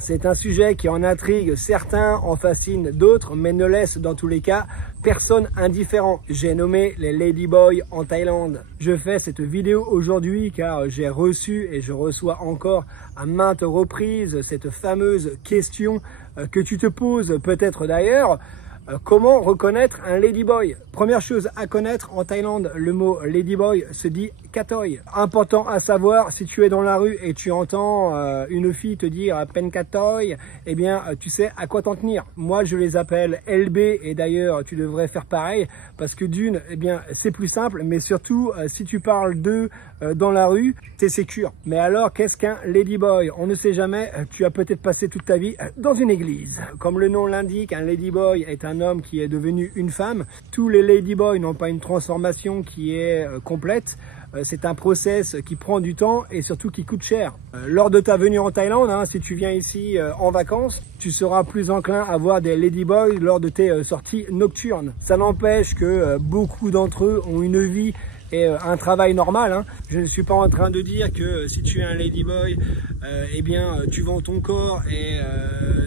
C'est un sujet qui en intrigue certains, en fascine d'autres, mais ne laisse dans tous les cas personne indifférent. J'ai nommé les ladyboys en Thaïlande. Je fais cette vidéo aujourd'hui car j'ai reçu et je reçois encore à maintes reprises cette fameuse question que tu te poses peut-être d'ailleurs. Comment reconnaître un ladyboy? Première chose à connaître en Thaïlande, le mot ladyboy se dit katoi. Important à savoir, si tu es dans la rue et tu entends une fille te dire pen katoi, eh bien tu sais à quoi t'en tenir. Moi je les appelle LB et d'ailleurs tu devrais faire pareil parce que d'une, eh bien c'est plus simple, mais surtout si tu parles d'eux dans la rue, t'es sécure. Mais alors qu'est-ce qu'un ladyboy? On ne sait jamais, tu as peut-être passé toute ta vie dans une église. Comme le nom l'indique, un ladyboy est un homme qui est devenu une femme. Tous les ladyboys n'ont pas une transformation qui est complète. C'est un process qui prend du temps et surtout qui coûte cher. Lors de ta venue en Thaïlande, si tu viens ici en vacances, tu seras plus enclin à voir des ladyboys lors de tes sorties nocturnes. Ça n'empêche que beaucoup d'entre eux ont une vie et un travail normal. Je ne suis pas en train de dire que si tu es un ladyboy, eh bien tu vends ton corps et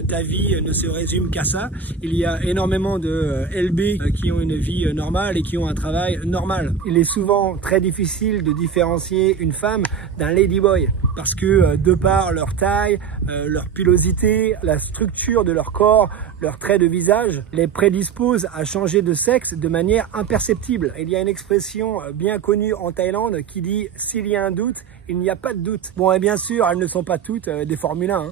ta vie ne se résume qu'à ça. Il y a énormément de LB qui ont une vie normale et qui ont un travail normal. Il est souvent très difficile de différencier une femme d'un ladyboy parce que de par leur taille, leur pilosité, la structure de leur corps, leurs traits de visage les prédisposent à changer de sexe de manière imperceptible. Il y a une expression bien connue en Thaïlande qui dit « s'il y a un doute, il n'y a pas de doute ». Bon, et bien sûr, elles ne sont pas toutes des Formule 1.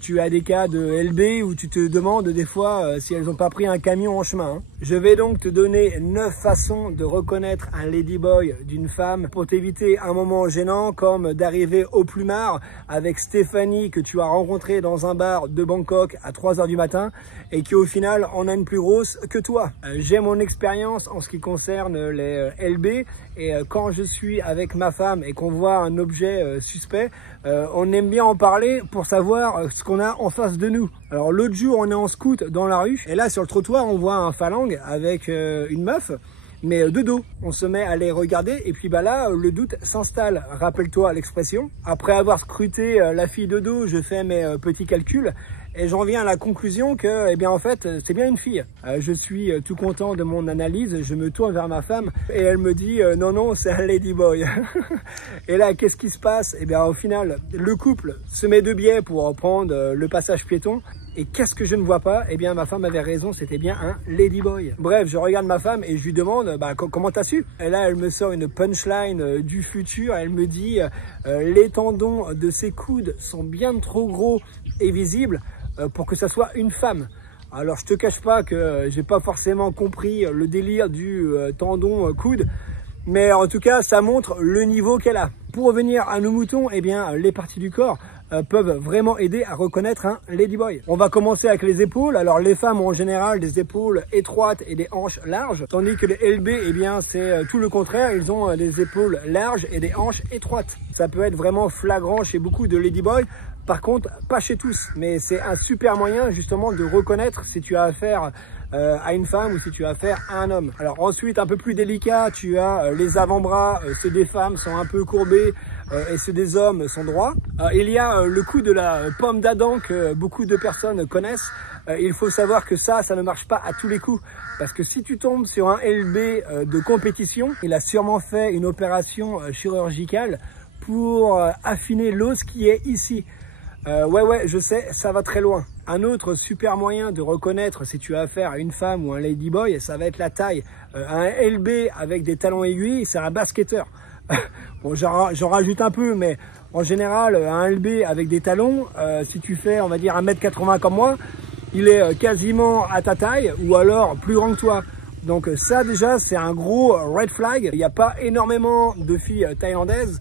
Tu as des cas de LB où tu te demandes des fois si elles n'ont pas pris un camion en chemin. Je vais donc te donner 9 façons de reconnaître un ladyboy d'une femme pour t'éviter un moment gênant comme d'arriver au plumard avec Stéphanie que tu as rencontrée dans un bar de Bangkok à 3 h du matin et qui au final en a une plus grosse que toi. J'ai mon expérience en ce qui concerne les LB et quand je suis avec ma femme et qu'on voit un objet suspect, on aime bien en parler pour savoir ce qu'on a en face de nous. Alors l'autre jour on est en scout dans la rue et là sur le trottoir on voit un phalangue avec une meuf mais de dos. On se met à les regarder et puis là le doute s'installe. Rappelle-toi l'expression. Après avoir scruté la fille de dos, je fais mes petits calculs et j'en viens à la conclusion que, eh bien, en fait, c'est bien une fille. Je suis tout content de mon analyse, je me tourne vers ma femme et elle me dit non, non, c'est un ladyboy. Et là, qu'est-ce qui se passe? Eh bien, au final, le couple se met de biais pour prendre le passage piéton. Et qu'est-ce que je ne vois pas? Eh bien, ma femme avait raison, c'était bien un ladyboy. Bref, je regarde ma femme et je lui demande comment t'as su? Et là, elle me sort une punchline du futur. Elle me dit les tendons de ses coudes sont bien trop gros et visibles pour que ça soit une femme. Alors, je te cache pas que j'ai pas forcément compris le délire du tendon coude, mais en tout cas, ça montre le niveau qu'elle a. Pour revenir à nos moutons, eh bien, les parties du corps peuvent vraiment aider à reconnaître un ladyboy. On va commencer avec les épaules. Alors les femmes ont en général des épaules étroites et des hanches larges, tandis que les LB, eh bien c'est tout le contraire, ils ont des épaules larges et des hanches étroites. Ça peut être vraiment flagrant chez beaucoup de ladyboys, par contre pas chez tous, mais c'est un super moyen justement de reconnaître si tu as affaire à une femme ou si tu as affaire à un homme. Alors ensuite, un peu plus délicat, tu as les avant-bras, ceux des femmes sont un peu courbés et ceux des hommes sont droits. Il y a le coup de la pomme d'Adam que beaucoup de personnes connaissent. Il faut savoir que ça ne marche pas à tous les coups. Parce que si tu tombes sur un LB de compétition, il a sûrement fait une opération chirurgicale pour affiner l'os qui est ici. Ouais, je sais, ça va très loin. Un autre super moyen de reconnaître si tu as affaire à une femme ou un ladyboy, ça va être la taille. Un LB avec des talons aiguilles, c'est un basketteur. Bon, j'en rajoute un peu, mais en général, un LB avec des talons, si tu fais, on va dire, 1m80 comme moi, il est quasiment à ta taille ou alors plus grand que toi. Donc ça déjà, c'est un gros red flag. Il n'y a pas énormément de filles thaïlandaises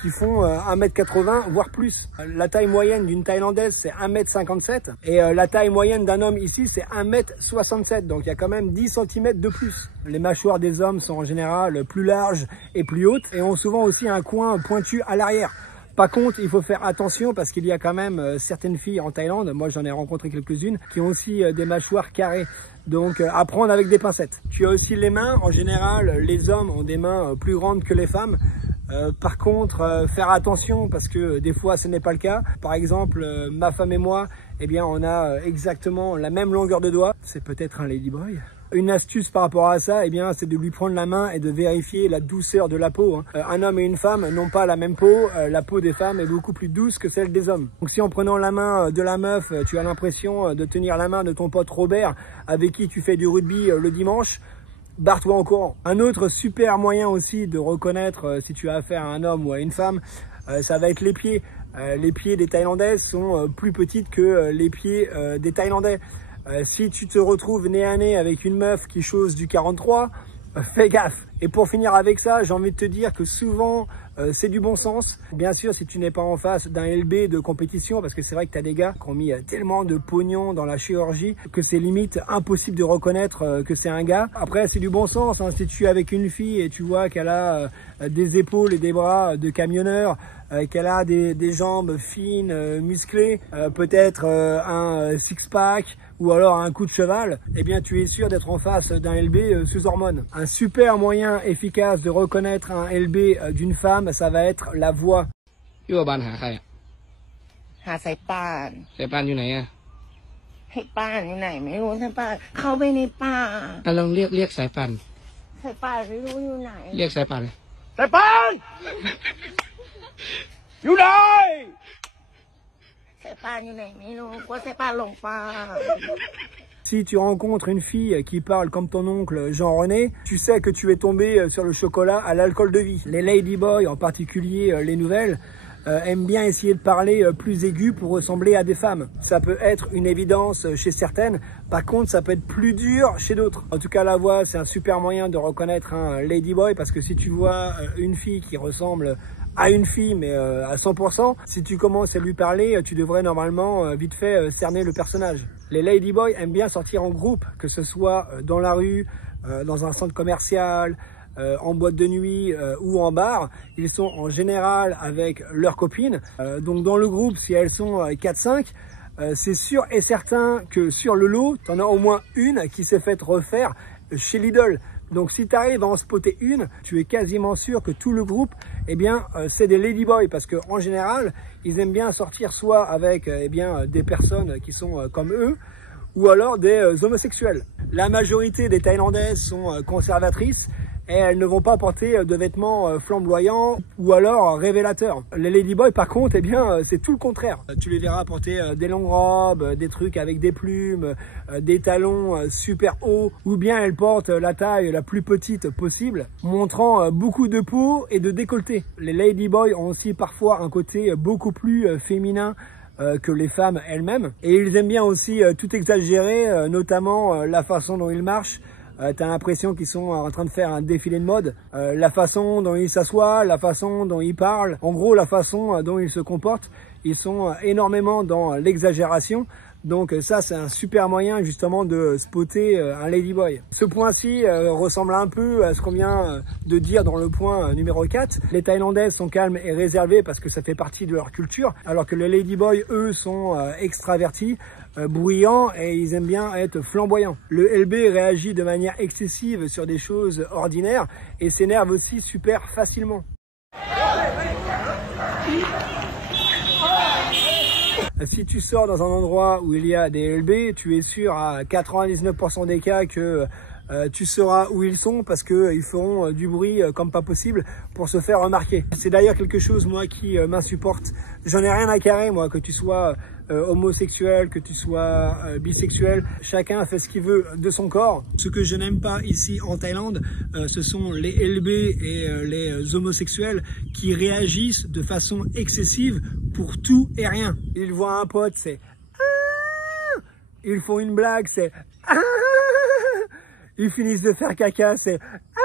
qui font 1m80 voire plus. La taille moyenne d'une Thaïlandaise c'est 1m57 et la taille moyenne d'un homme ici c'est 1m67, donc il y a quand même 10 cm de plus. Les mâchoires des hommes sont en général plus larges et plus hautes et ont souvent aussi un coin pointu à l'arrière. Par contre, il faut faire attention parce qu'il y a quand même certaines filles en Thaïlande, moi j'en ai rencontré quelques-unes, qui ont aussi des mâchoires carrées. Donc à prendre avec des pincettes. Tu as aussi les mains, en général les hommes ont des mains plus grandes que les femmes. Par contre, faire attention parce que des fois ce n'est pas le cas. Par exemple, ma femme et moi, eh bien, on a exactement la même longueur de doigt. C'est peut-être un ladyboy. Une astuce par rapport à ça, eh bien, c'est de lui prendre la main et de vérifier la douceur de la peau. Un homme et une femme n'ont pas la même peau. La peau des femmes est beaucoup plus douce que celle des hommes. Donc si en prenant la main de la meuf, tu as l'impression de tenir la main de ton pote Robert avec qui tu fais du rugby le dimanche, barre-toi en courant. Un autre super moyen aussi de reconnaître si tu as affaire à un homme ou à une femme, ça va être les pieds. Les pieds des Thaïlandaises sont plus petites que les pieds des Thaïlandais. Si tu te retrouves nez à nez avec une meuf qui chose du 43, fais gaffe. Et pour finir avec ça, j'ai envie de te dire que souvent, c'est du bon sens. Bien sûr, si tu n'es pas en face d'un LB de compétition, parce que c'est vrai que tu as des gars qui ont mis tellement de pognon dans la chirurgie que c'est limite impossible de reconnaître que c'est un gars. Après, c'est du bon sens. Hein. Si tu es avec une fille et tu vois qu'elle a des épaules et des bras de camionneur, qu'elle a des jambes fines, musclées, peut-être un six-pack ou alors un coup de cheval, eh bien tu es sûr d'être en face d'un LB sous hormones. Un super moyen efficace de reconnaître un LB d'une femme, ça va être la voix. อยู่บ้านหาใครหาสายป่าน สายปานอยู่ไหนอ่ะให้ป่านอยู่ไหนไม่รู้สายป่านเข้าไปในป่าลองเรียกสายปาน สายป่านไม่รู้อยู่ไหน เรียกสายปานเลย สายป่านอยู่ไหน สายป่านอยู่ไหนไม่รู้กลัวสายป่านหลงป่า Si tu rencontres une fille qui parle comme ton oncle Jean-René, tu sais que tu es tombé sur le chocolat à l'alcool de vie. Les ladyboys, en particulier les nouvelles, aiment bien essayer de parler plus aigu pour ressembler à des femmes. Ça peut être une évidence chez certaines, par contre ça peut être plus dur chez d'autres. En tout cas la voix c'est un super moyen de reconnaître un ladyboy parce que si tu vois une fille qui ressemble à une fille mais à 100%, si tu commences à lui parler, tu devrais normalement vite fait cerner le personnage. Les ladyboys aiment bien sortir en groupe, que ce soit dans la rue, dans un centre commercial, en boîte de nuit ou en bar. Ils sont en général avec leurs copines. Donc dans le groupe, si elles sont 4-5, c'est sûr et certain que sur le lot, tu en as au moins une qui s'est faite refaire chez Lidl. Donc si tu arrives à en spotter une, tu es quasiment sûr que tout le groupe, eh bien, c'est des ladyboys parce que en général, ils aiment bien sortir soit avec eh bien, des personnes qui sont comme eux, ou alors des homosexuels. La majorité des Thaïlandaises sont conservatrices et elles ne vont pas porter de vêtements flamboyants ou alors révélateurs. Les ladyboys par contre, eh bien, c'est tout le contraire. Tu les verras porter des longues robes, des trucs avec des plumes, des talons super hauts, ou bien elles portent la taille la plus petite possible, montrant beaucoup de peau et de décolleté. Les ladyboys ont aussi parfois un côté beaucoup plus féminin que les femmes elles-mêmes. Et ils aiment bien aussi tout exagérer, notamment la façon dont ils marchent. T'as l'impression qu'ils sont en train de faire un défilé de mode. La façon dont ils s'assoient, la façon dont ils parlent, en gros la façon dont ils se comportent, ils sont énormément dans l'exagération. Donc ça c'est un super moyen justement de spotter un ladyboy. Ce point-ci ressemble un peu à ce qu'on vient de dire dans le point numéro 4. Les Thaïlandaises sont calmes et réservées parce que ça fait partie de leur culture, alors que les ladyboys eux sont extravertis, bruyants et ils aiment bien être flamboyants. Le LB réagit de manière excessive sur des choses ordinaires et s'énerve aussi super facilement. Si tu sors dans un endroit où il y a des LB, tu es sûr à 99% des cas que tu sauras où ils sont parce qu'ils feront du bruit comme pas possible pour se faire remarquer. C'est d'ailleurs quelque chose moi qui m'insupporte. J'en ai rien à carrer moi, que tu sois homosexuel, que tu sois bisexuel, chacun fait ce qu'il veut de son corps. Ce que je n'aime pas ici en Thaïlande, ce sont les LB et les homosexuels qui réagissent de façon excessive pour tout et rien. Ils voient un pote, c'est ah! Ils font une blague, c'est ah! Ils finissent de faire caca, c'est ah!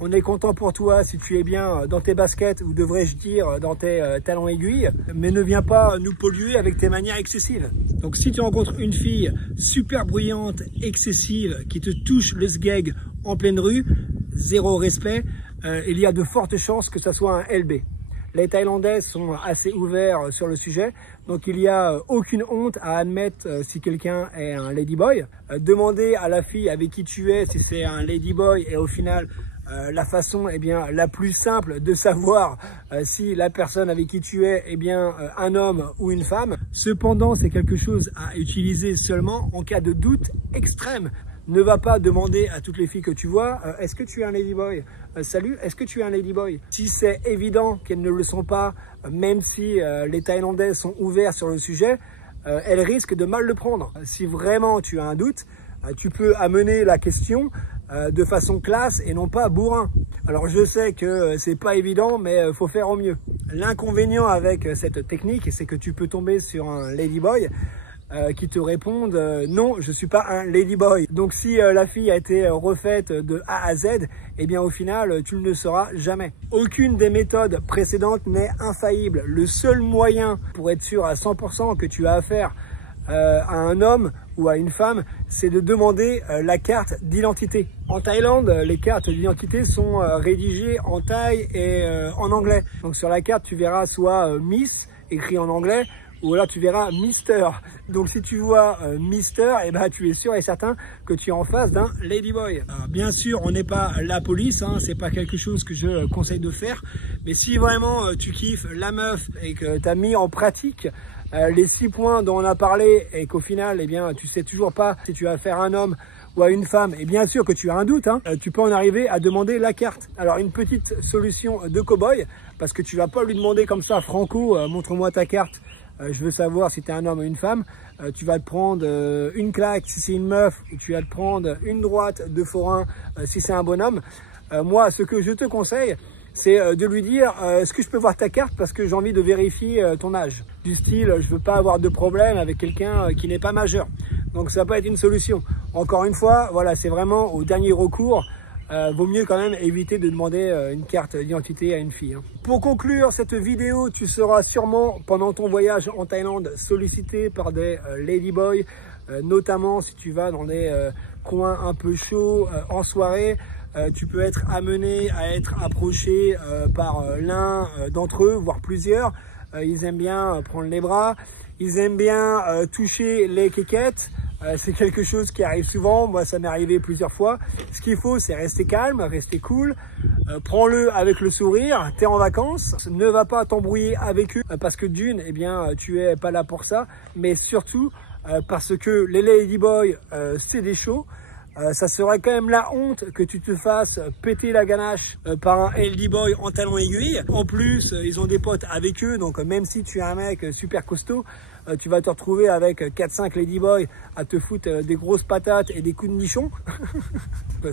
On est content pour toi si tu es bien dans tes baskets, ou devrais-je dire dans tes talons aiguilles, mais ne viens pas nous polluer avec tes manières excessives. Donc si tu rencontres une fille super bruyante, excessive, qui te touche le sgeg en pleine rue, zéro respect, il y a de fortes chances que ça soit un LB. Les Thaïlandais sont assez ouverts sur le sujet, donc il n'y a aucune honte à admettre si quelqu'un est un ladyboy. Demander à la fille avec qui tu es si c'est un ladyboy et au final la façon la plus simple de savoir si la personne avec qui tu es un homme ou une femme. Cependant, c'est quelque chose à utiliser seulement en cas de doute extrême. Ne va pas demander à toutes les filles que tu vois est-ce que tu es un ladyboy, salut, est-ce que tu es un ladyboy? Si c'est évident qu'elles ne le sont pas, même si les Thaïlandais sont ouverts sur le sujet, elles risquent de mal le prendre. Si vraiment tu as un doute, tu peux amener la question de façon classe et non pas bourrin. Alors je sais que c'est pas évident, mais faut faire au mieux. L'inconvénient avec cette technique, c'est que tu peux tomber sur un ladyboy qui te répondent non, je suis pas un ladyboy. Donc si la fille a été refaite de A à Z, au final tu ne le sauras jamais. Aucune des méthodes précédentes n'est infaillible. Le seul moyen pour être sûr à 100% que tu as affaire à un homme ou à une femme, c'est de demander la carte d'identité. En Thaïlande, les cartes d'identité sont rédigées en thaï et en anglais. Donc sur la carte, tu verras soit Miss écrit en anglais, ou alors tu verras Mister. Donc si tu vois Mister, tu es sûr et certain que tu es en face d'un ladyboy. Alors, bien sûr, on n'est pas la police, c'est pas quelque chose que je conseille de faire. Mais si vraiment tu kiffes la meuf et que tu as mis en pratique les 6 points dont on a parlé et qu'au final, tu sais toujours pas si tu as affaire à un homme ou à une femme, et bien sûr que tu as un doute, tu peux en arriver à demander la carte. Alors une petite solution de cow-boy, parce que tu vas pas lui demander comme ça, Franco, montre-moi ta carte. Je veux savoir si tu es un homme ou une femme. Tu vas te prendre une claque si c'est une meuf, ou tu vas te prendre une droite de forain si c'est un bonhomme. Moi, ce que je te conseille, c'est de lui dire est-ce que je peux voir ta carte parce que j'ai envie de vérifier ton âge. Du style, je veux pas avoir de problème avec quelqu'un qui n'est pas majeur. Donc ça peut être une solution. Encore une fois, voilà, c'est vraiment au dernier recours. Vaut mieux quand même éviter de demander une carte d'identité à une fille. Pour conclure cette vidéo, tu seras sûrement pendant ton voyage en Thaïlande sollicité par des ladyboys, notamment si tu vas dans des coins un peu chauds en soirée. Tu peux être amené à être approché par l'un d'entre eux, voire plusieurs. Ils aiment bien prendre les bras, ils aiment bien toucher les quéquettes. C'est quelque chose qui arrive souvent, moi ça m'est arrivé plusieurs fois. Ce qu'il faut, c'est rester calme, rester cool, prends-le avec le sourire, t'es en vacances, ne va pas t'embrouiller avec eux parce que d'une, tu es pas là pour ça, mais surtout parce que les ladyboys, c'est des shows. Ça serait quand même la honte que tu te fasses péter la ganache par un ladyboy en talons aiguilles. En plus, ils ont des potes avec eux, donc même si tu es un mec super costaud, tu vas te retrouver avec 4-5 ladyboys à te foutre des grosses patates et des coups de nichon.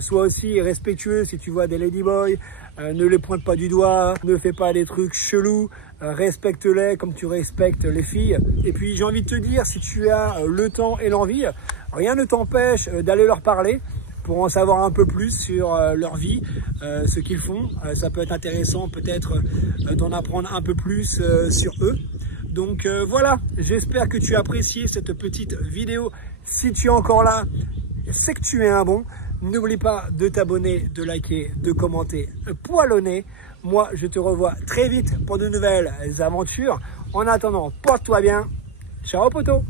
Sois aussi respectueux si tu vois des ladyboys, ne les pointe pas du doigt, ne fais pas des trucs chelous, respecte-les comme tu respectes les filles. Et puis j'ai envie de te dire, si tu as le temps et l'envie, rien ne t'empêche d'aller leur parler pour en savoir un peu plus sur leur vie, ce qu'ils font. Ça peut être intéressant peut-être d'en apprendre un peu plus sur eux. Donc voilà, j'espère que tu as apprécié cette petite vidéo. Si tu es encore là, c'est que tu es un bon. N'oublie pas de t'abonner, de liker, de commenter, poilonner. Moi, je te revois très vite pour de nouvelles aventures. En attendant, porte-toi bien. Ciao, poteau!